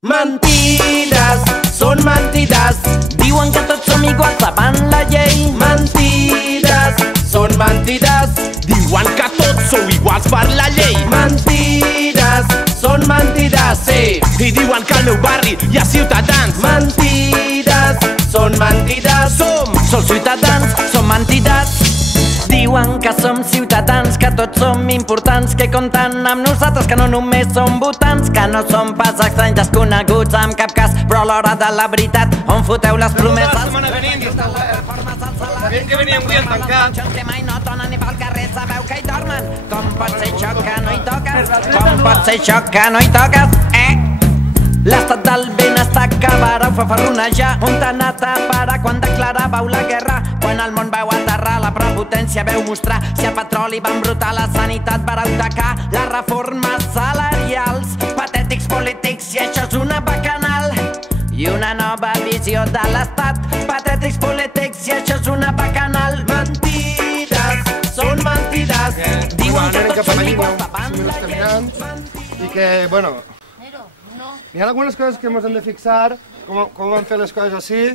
Mentides, són mentides, diuen que tots som iguals davant la llei. Mentides, són mentides, diuen que tots sou iguals per la llei. Mentides, són mentides, sí. I diuen que al meu barri hi ha ciutadans. Mentides, són mentides, som ciutadans, som mentides. Diuen que som ciutadans, que tots som importants, que compten amb nosaltres, que no només som votants, que no som pas estranys desconeguts en cap cas, però a l'hora de la veritat, on foteu les promeses? La setmana venint, sabem que veníem avui en tancat. Que mai no tornen ni pel carrer, sabeu que hi dormen. Com pot ser això que no hi toques? Com pot ser això que no hi toques? L'estat del benestar que vareu fer ferronejar. On t'ha anat a parar quan declaràveu la guerra? Quan el món veu aterrar, la prepotència veu mostrar. Si a petroli va embrutar, la sanitat vareu tacar. Les reformes salarials, patètics polítics, i això és una bacanal. I una nova visió de l'estat, patètics polítics, i això és una bacanal. Mentides, són mentides, diuen que tots som iguals davant la llei. I que, bueno, hi ha algunes coses que ens hem de fixar, com van fer les coses així,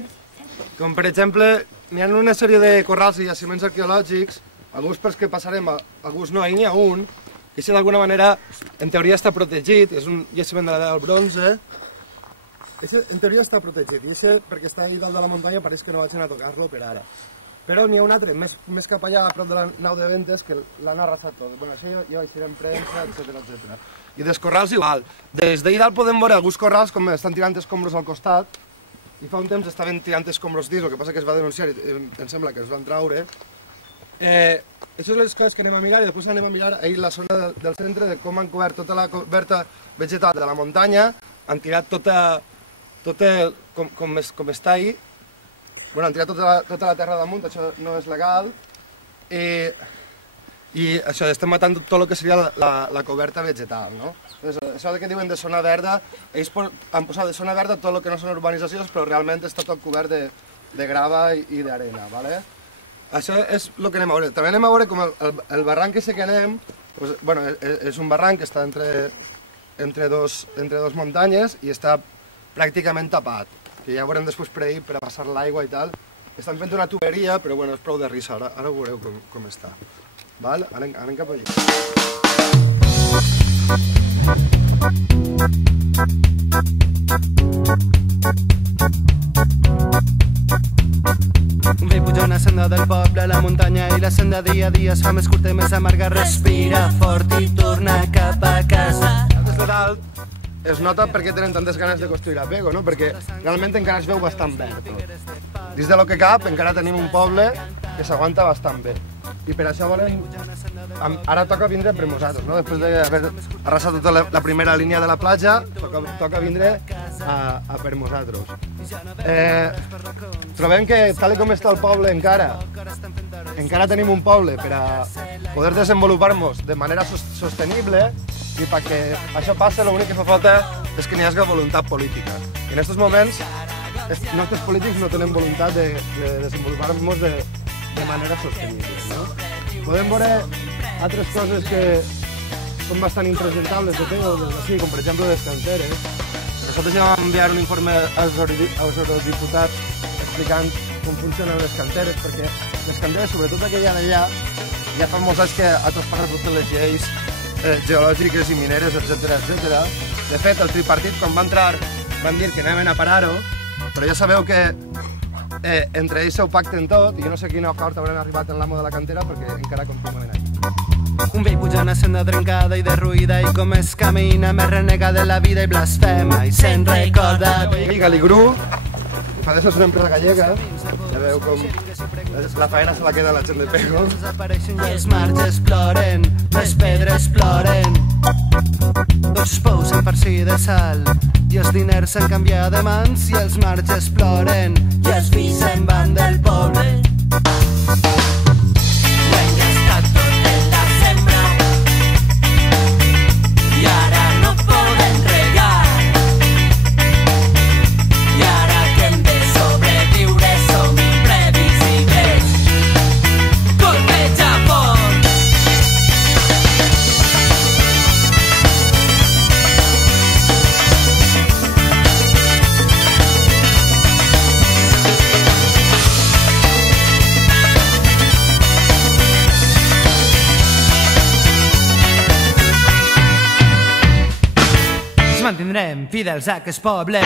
com per exemple, hi ha una sèrie de corrals i jaciments arqueològics, alguns pels que passarem, alguns no, ahir n'hi ha un, que si d'alguna manera, en teoria està protegit, és un jaciment de l'edat del bronze, en teoria està protegit, i això perquè està ahí dalt de la muntanya pareix que no vagin a tocar-lo per ara. Però n'hi ha un altre, més cap allà, a prop de la nau de Ventes, que l'han arrasat tot. Bueno, això ja vaig tirar en premsa, etc. I dels corrals igual. Des d'ahir dalt podem veure alguns corrals com estan tirant escombros al costat, i fa un temps estaven tirant escombros dins, el que passa que es va denunciar i em sembla que es van traure. Això són les coses que anem a mirar, i després anem a mirar ahir la zona del centre de com han cobert tota la coberta vegetal de la muntanya, han tirat com està ahir. Bueno, han tirat tota la terra damunt, això no és legal, i això, estem matant tot el que seria la coberta vegetal, no? Això que diuen de zona verda, ells han posat de zona verda tot el que no són urbanitzacions, però realment està tot cobert de grava i d'arena, ¿vale? Això és el que anem a veure. També anem a veure com el barranc que anem, bueno, és un barranc que està entre dos muntanyes i està pràcticament tapat, que ja veurem després per ahir per a passar l'aigua i tal. Estan fent una tuberia, però bueno, és prou de risa, ara veureu com està. Val? Anem cap allà. Ve pujar una senda del poble a la muntanya i la senda dia a dia es fa més curta i més amarga. Respira fort i torna cap a casa. Des de dalt es nota per què tenen tantes ganes de construir a Pego, no? Perquè realment encara es veu bastant verd tot. Dins de lo que cap encara tenim un poble que s'aguanta bastant bé. I per això volem... Ara toca vindre per nosaltres, no? Després d'haver arrasat tota la primera línia de la platja, toca vindre a per nosaltres. Trobem que, tal com està el poble encara tenim un poble per a poder desenvolupar-nos de manera sostenible, i perquè això passi l'únic que fa falta és que n'hi hagi voluntat política. I en aquests moments els nostres polítics no tenen voluntat de desenvolupar-nos de manera sostenible, no? Podem veure altres coses que són bastant impresentables de Pego des d'ací, com per exemple les canteres. Nosaltres ja vam enviar un informe als eurodiputats explicant com funcionen les canteres, perquè les canteres, sobretot aquella d'allà, ja fa molts anys que ha traspassat totes les lleis geològiques i mineres, etc. De fet, el tripartit, quan va entrar, van dir que anaven a parar-ho, però ja sabeu que entre ells ho pacten tot, i jo no sé quin acord hauran arribat en l'amo de la cantera, perquè encara continuen allà. Un vell puja una senda trencada i derruïda, i com es camina més renega de la vida i blasfema, i se'n recorda... I Galigru, fa és una empresa gallega, ja veu com la faena se la queda la gent de Pego. Desapareixen i els marges ploren, les pedres ploren. Tots els pous s'han farcit de sal, i els diners s'han canviat de mans, i els marges ploren, i els fills se'n van del poble. mantindrem fidels a aquest poble.